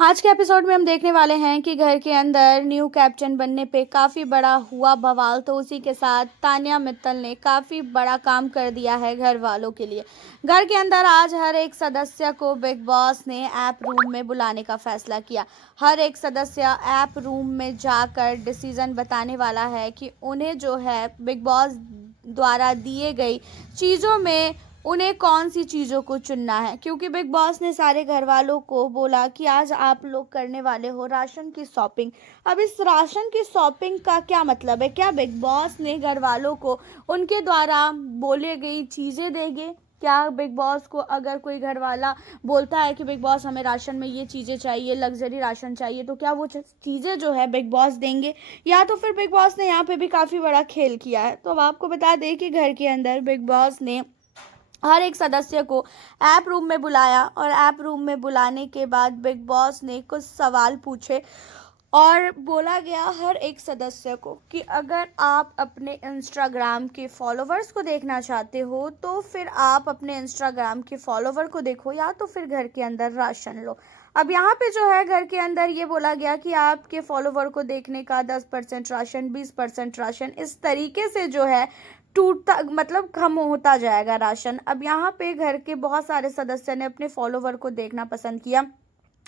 आज के एपिसोड में हम देखने वाले हैं कि घर के अंदर न्यू कैप्टन बनने पे काफ़ी बड़ा हुआ बवाल। तो उसी के साथ तान्या मित्तल ने काफ़ी बड़ा काम कर दिया है घर वालों के लिए। घर के अंदर आज हर एक सदस्य को बिग बॉस ने ऐप रूम में बुलाने का फैसला किया। हर एक सदस्य ऐप रूम में जाकर डिसीजन बताने वाला है कि उन्हें जो है बिग बॉस द्वारा दिए गई चीज़ों में उन्हें कौन सी चीज़ों को चुनना है, क्योंकि बिग बॉस ने सारे घर वालों को बोला कि आज आप लोग करने वाले हो राशन की शॉपिंग। अब इस राशन की शॉपिंग का क्या मतलब है? क्या बिग बॉस ने घर वालों को उनके द्वारा बोले गई चीज़ें देंगे? क्या बिग बॉस को अगर कोई घर वाला बोलता है कि बिग बॉस हमें राशन में ये चीज़ें चाहिए, लग्जरी राशन चाहिए, तो क्या वो चीज़ें जो है बिग बॉस देंगे? या तो फिर बिग बॉस ने यहाँ पे भी काफ़ी बड़ा खेल किया है। तो अब आपको बता दें कि घर के अंदर बिग बॉस ने हर एक सदस्य को ऐप रूम में बुलाया और ऐप रूम में बुलाने के बाद बिग बॉस ने कुछ सवाल पूछे और बोला गया हर एक सदस्य को कि अगर आप अपने इंस्टाग्राम के फॉलोवर्स को देखना चाहते हो तो फिर आप अपने इंस्टाग्राम के फॉलोवर को देखो, या तो फिर घर के अंदर राशन लो। अब यहाँ पे जो है घर के अंदर ये बोला गया कि आपके फॉलोवर को देखने का 10% राशन, 20% राशन, इस तरीके से जो है टूटता मतलब कम होता जाएगा राशन। अब यहाँ पे घर के बहुत सारे सदस्य ने अपने फॉलोवर को देखना पसंद किया,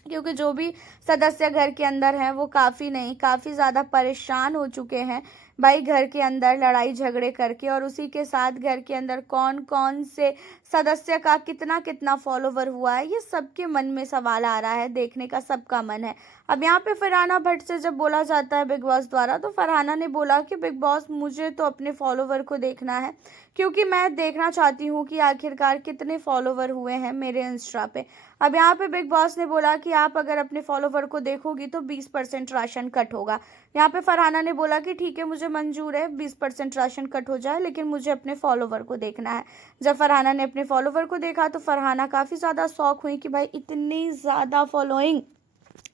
क्योंकि जो भी सदस्य घर के अंदर हैं वो काफ़ी नहीं काफ़ी ज़्यादा परेशान हो चुके हैं भाई, घर के अंदर लड़ाई झगड़े करके। और उसी के साथ घर के अंदर कौन कौन से सदस्य का कितना कितना फॉलोवर हुआ है, ये सबके मन में सवाल आ रहा है, देखने का सबका मन है। अब यहाँ पे फरहाना भट्ट से जब बोला जाता है बिग बॉस द्वारा, तो फरहाना ने बोला कि बिग बॉस मुझे तो अपने फॉलोवर को देखना है, क्योंकि मैं देखना चाहती हूँ कि आखिरकार कितने फॉलोवर हुए हैं मेरे इंस्टा पे। अब यहाँ पे बिग बॉस ने बोला कि आप अगर अपने फॉलोवर को देखोगी तो 20% राशन कट होगा। यहाँ पे फरहाना ने बोला कि ठीक है, मुझे मंजूर है 20% राशन कट हो जाए, लेकिन मुझे अपने फॉलोवर को देखना है। जब फरहाना ने अपने फॉलोवर को देखा तो फरहाना काफ़ी ज़्यादा शौक हुई कि भाई इतनी ज़्यादा फॉलोइंग,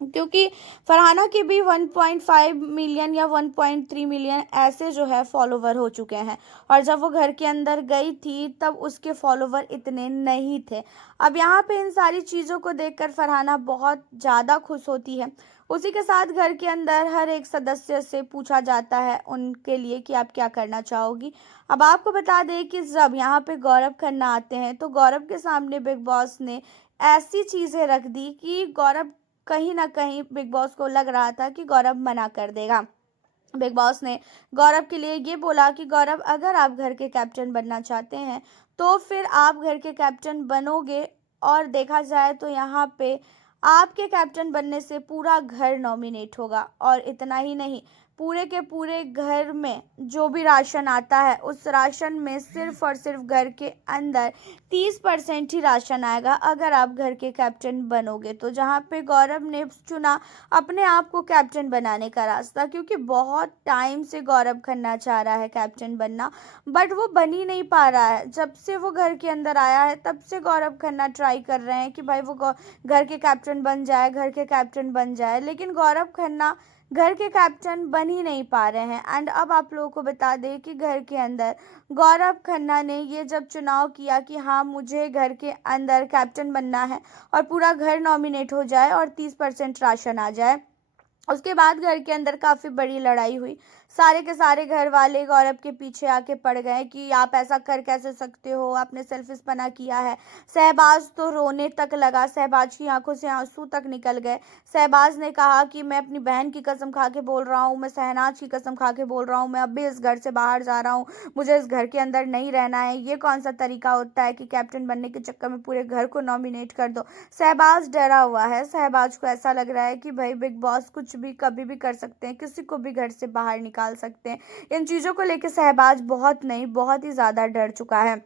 क्योंकि फरहाना के भी 1.5 मिलियन या 1.3 मिलियन ऐसे जो है फॉलोवर हो चुके हैं। और जब वो घर के अंदर गई थी तब उसके फॉलोवर इतने नहीं थे। अब यहाँ पे इन सारी चीज़ों को देखकर फरहाना बहुत ज़्यादा खुश होती है। उसी के साथ घर के अंदर हर एक सदस्य से पूछा जाता है उनके लिए कि आप क्या करना चाहोगी। अब आपको बता दें कि जब यहाँ पे गौरव खन्ना आते हैं तो गौरव के सामने बिग बॉस ने ऐसी चीज़ें रख दी कि गौरव कहीं ना कहीं बिग बॉस को लग रहा था कि गौरव मना कर देगा। बिग बॉस ने गौरव के लिए ये बोला कि गौरव, अगर आप घर के कैप्टन बनना चाहते हैं तो फिर आप घर के कैप्टन बनोगे। और देखा जाए तो यहाँ पे आपके कैप्टन बनने से पूरा घर नॉमिनेट होगा। और इतना ही नहीं, पूरे के पूरे घर में जो भी राशन आता है उस राशन में सिर्फ और सिर्फ घर के अंदर 30% ही राशन आएगा अगर आप घर के कैप्टन बनोगे। तो जहाँ पे गौरव ने चुना अपने आप को कैप्टन बनाने का रास्ता, क्योंकि बहुत टाइम से गौरव खन्ना चाह रहा है कैप्टन बनना, बट वो बन ही नहीं पा रहा है। जब से वो घर के अंदर आया है तब से गौरव खन्ना ट्राई कर रहे हैं कि भाई वो घर के कैप्टन बन जाए, घर के कैप्टन बन जाए, लेकिन गौरव खन्ना घर के कैप्टन बन ही नहीं पा रहे हैं। एंड अब आप लोगों को बता दें कि घर के अंदर गौरव खन्ना ने ये जब चुनाव किया कि हाँ मुझे घर के अंदर कैप्टन बनना है और पूरा घर नॉमिनेट हो जाए और 30% राशन आ जाए, उसके बाद घर के अंदर काफ़ी बड़ी लड़ाई हुई। सारे के सारे घर वाले गौरव के पीछे आके पड़ गए कि आप ऐसा कर कैसे सकते हो, आपने सेल्फिशपना किया है। शहबाज तो रोने तक लगा, शहबाज की आंखों से आंसू तक निकल गए। शहबाज ने कहा कि मैं अपनी बहन की कसम खा के बोल रहा हूँ, मैं शहनाज की कसम खा के बोल रहा हूँ, मैं अब भी इस घर से बाहर जा रहा हूँ, मुझे इस घर के अंदर नहीं रहना है। ये कौन सा तरीका होता है कि कैप्टन बनने के चक्कर में पूरे घर को नॉमिनेट कर दो। शहबाज डरा हुआ है, शहबाज को ऐसा लग रहा है कि भाई बिग बॉस कुछ भी कभी भी कर सकते हैं, किसी को भी घर से बाहर निकाल सकते हैं। इन चीज़ों को लेकर शहबाज बहुत नहीं बहुत ही ज़्यादा डर चुका है।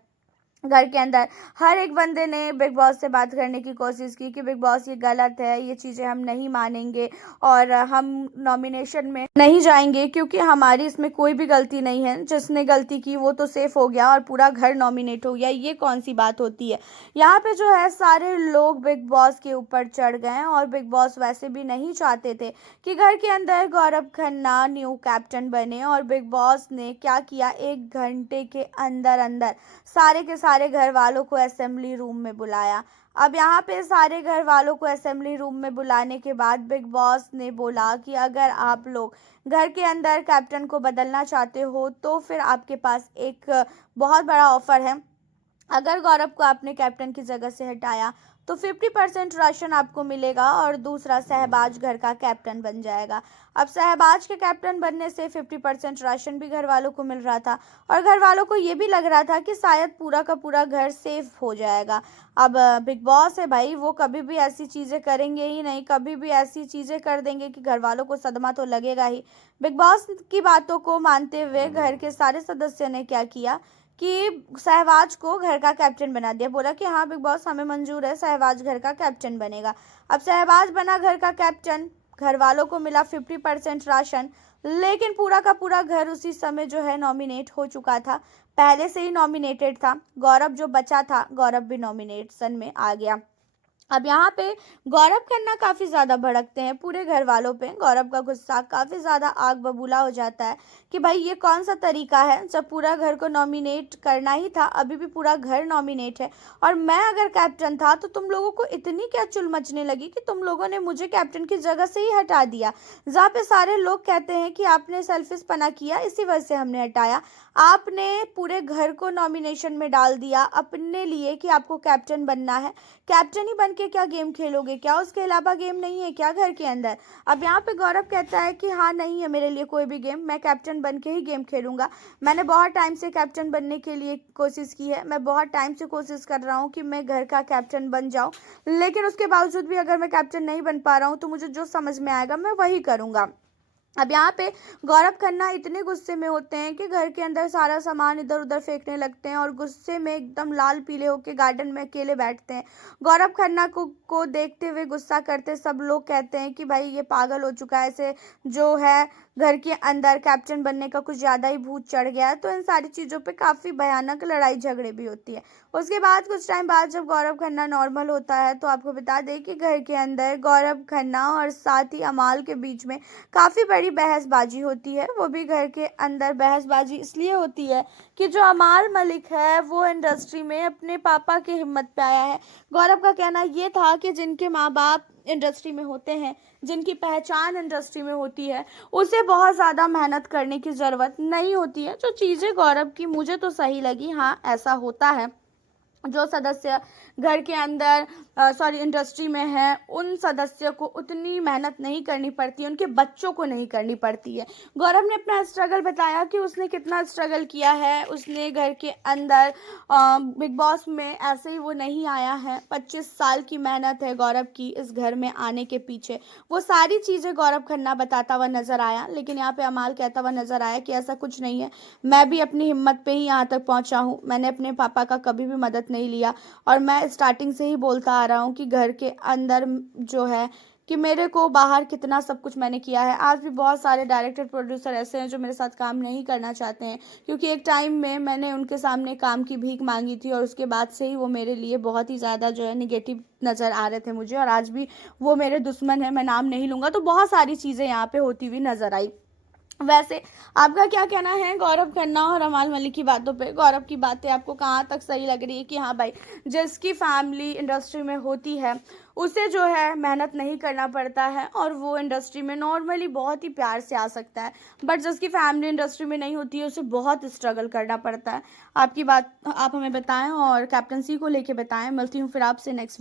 घर के अंदर हर एक बंदे ने बिग बॉस से बात करने की कोशिश की कि बिग बॉस ये गलत है, ये चीज़ें हम नहीं मानेंगे और हम नॉमिनेशन में नहीं जाएंगे, क्योंकि हमारी इसमें कोई भी गलती नहीं है। जिसने गलती की वो तो सेफ हो गया और पूरा घर नॉमिनेट हो गया, ये कौन सी बात होती है। यहाँ पे जो है सारे लोग बिग बॉस के ऊपर चढ़ गए और बिग बॉस वैसे भी नहीं चाहते थे कि घर के अंदर गौरव खन्ना न्यू कैप्टन बने। और बिग बॉस ने क्या किया, 1 घंटे के अंदर अंदर सारे के सारे घर वालों को असेंबली रूम में बुलाया। अब यहाँ पे सारे घर वालों को असेंबली रूम में बुलाने के बाद बिग बॉस ने बोला कि अगर आप लोग घर के अंदर कैप्टन को बदलना चाहते हो तो फिर आपके पास एक बहुत बड़ा ऑफर है। अगर गौरव को आपने कैप्टन की जगह से हटाया तो 50% राशन आपको मिलेगा और दूसरा सहबाज घर का कैप्टन बन जाएगा। अब सहबाज के कैप्टन बनने से 50% राशन भी घर वालों को मिल रहा था और घर वालों को ये भी लग रहा था कि शायद पूरा का पूरा घर सेफ हो जाएगा। अब बिग बॉस है भाई, वो कभी भी ऐसी चीज़ें करेंगे ही नहीं, कभी भी ऐसी चीज़ें कर देंगे कि घर वालों को सदमा तो लगेगा ही। बिग बॉस की बातों को मानते हुए घर के सारे सदस्यों ने क्या किया कि सहवाज को घर का कैप्टन बना दिया। बोला कि हाँ बिग बॉस, हमें मंजूर है, सहवाज घर का कैप्टन बनेगा। अब सहवाज बना घर का कैप्टन, घर वालों को मिला 50% राशन, लेकिन पूरा का पूरा घर उसी समय जो है नॉमिनेट हो चुका था, पहले से ही नॉमिनेटेड था। गौरव जो बचा था, गौरव भी नॉमिनेशन में आ गया। अब यहाँ पे गौरव खन्ना काफ़ी ज़्यादा भड़कते हैं पूरे घर वालों पे। गौरव का गुस्सा काफ़ी ज़्यादा आग बबूला हो जाता है कि भाई ये कौन सा तरीका है, जब पूरा घर को नॉमिनेट करना ही था, अभी भी पूरा घर नॉमिनेट है और मैं अगर कैप्टन था तो तुम लोगों को इतनी क्या चुल मचने लगी कि तुम लोगों ने मुझे कैप्टन की जगह से ही हटा दिया। जहाँ पे सारे लोग कहते हैं कि आपने सेल्फिश पना किया, इसी वजह से हमने हटाया। आपने पूरे घर को नॉमिनेशन में डाल दिया अपने लिए कि आपको कैप्टन बनना है। कैप्टन ही बन के क्या गेम खेलोगे, क्या उसके अलावा गेम नहीं है क्या घर के अंदर? अब यहाँ पे गौरव कहता है कि हाँ नहीं है मेरे लिए कोई भी गेम, मैं कैप्टन बन के ही गेम खेलूंगा। मैंने बहुत टाइम से कैप्टन बनने के लिए कोशिश की है, मैं बहुत टाइम से कोशिश कर रहा हूँ कि मैं घर का कैप्टन बन जाऊँ, लेकिन उसके बावजूद भी अगर मैं कैप्टन नहीं बन पा रहा हूँ तो मुझे जो समझ में आएगा मैं वही करूँगा। अब यहाँ पे गौरव खन्ना इतने गुस्से में होते हैं कि घर के अंदर सारा सामान इधर उधर फेंकने लगते हैं और गुस्से में एकदम लाल पीले होके गार्डन में अकेले बैठते हैं। गौरव खन्ना को देखते हुए गुस्सा करते सब लोग कहते हैं कि भाई ये पागल हो चुका है, ऐसे जो है घर के अंदर कैप्टन बनने का कुछ ज़्यादा ही भूत चढ़ गया है। तो इन सारी चीज़ों पे काफ़ी भयानक लड़ाई झगड़े भी होती है। उसके बाद कुछ टाइम बाद जब गौरव खन्ना नॉर्मल होता है तो आपको बता दें कि घर के अंदर गौरव खन्ना और साथ ही अमाल के बीच में काफ़ी बड़ी बहसबाजी होती है। वो भी घर के अंदर बहसबाजी इसलिए होती है कि जो अमाल मलिक है वो इंडस्ट्री में अपने पापा की हिम्मत पे आया है। गौरव का कहना ये था कि जिनके माँ बाप इंडस्ट्री में होते हैं, जिनकी पहचान इंडस्ट्री में होती है, उसे बहुत ज़्यादा मेहनत करने की ज़रूरत नहीं होती है। जो चीज़ें गौरव की मुझे तो सही लगी, हाँ ऐसा होता है, जो सदस्य घर के अंदर इंडस्ट्री में है उन सदस्यों को उतनी मेहनत नहीं करनी पड़ती है, उनके बच्चों को नहीं करनी पड़ती है। गौरव ने अपना स्ट्रगल बताया कि उसने कितना स्ट्रगल किया है। उसने घर के अंदर बिग बॉस में ऐसे ही वो नहीं आया है, 25 साल की मेहनत है गौरव की इस घर में आने के पीछे। वो सारी चीज़ें गौरव खन्ना बताता हुआ नज़र आया, लेकिन यहाँ पे अमाल कहता हुआ नज़र आया कि ऐसा कुछ नहीं है, मैं भी अपनी हिम्मत पे ही यहाँ तक पहुँचा हूँ, मैंने अपने पापा का कभी भी मदद नहीं लिया और मैं स्टार्टिंग से ही बोलता आ रहा हूँ कि घर के अंदर जो है कि मेरे को बाहर कितना सब कुछ मैंने किया है। आज भी बहुत सारे डायरेक्टर प्रोड्यूसर ऐसे हैं जो मेरे साथ काम नहीं करना चाहते हैं, क्योंकि एक टाइम में मैंने उनके सामने काम की भीख मांगी थी और उसके बाद से ही वो मेरे लिए बहुत ही ज़्यादा जो है निगेटिव नज़र आ रहे थे मुझे, और आज भी वो मेरे दुश्मन हैं, मैं नाम नहीं लूँगा। तो बहुत सारी चीज़ें यहाँ पे होती हुई नज़र आई। वैसे आपका क्या कहना है गौरव खन्ना और अमाल मलिक की बातों पे? गौरव की बातें आपको कहाँ तक सही लग रही है कि हाँ भाई, जिसकी फैमिली इंडस्ट्री में होती है उसे जो है मेहनत नहीं करना पड़ता है और वो इंडस्ट्री में नॉर्मली बहुत ही प्यार से आ सकता है, बट जिसकी फैमिली इंडस्ट्री में नहीं होती है उसे बहुत स्ट्रगल करना पड़ता है? आपकी बात आप हमें बताएं और कैप्टनसी को लेके बताएं। मिलती हूँ फिर आपसे नेक्स्ट वीडियो।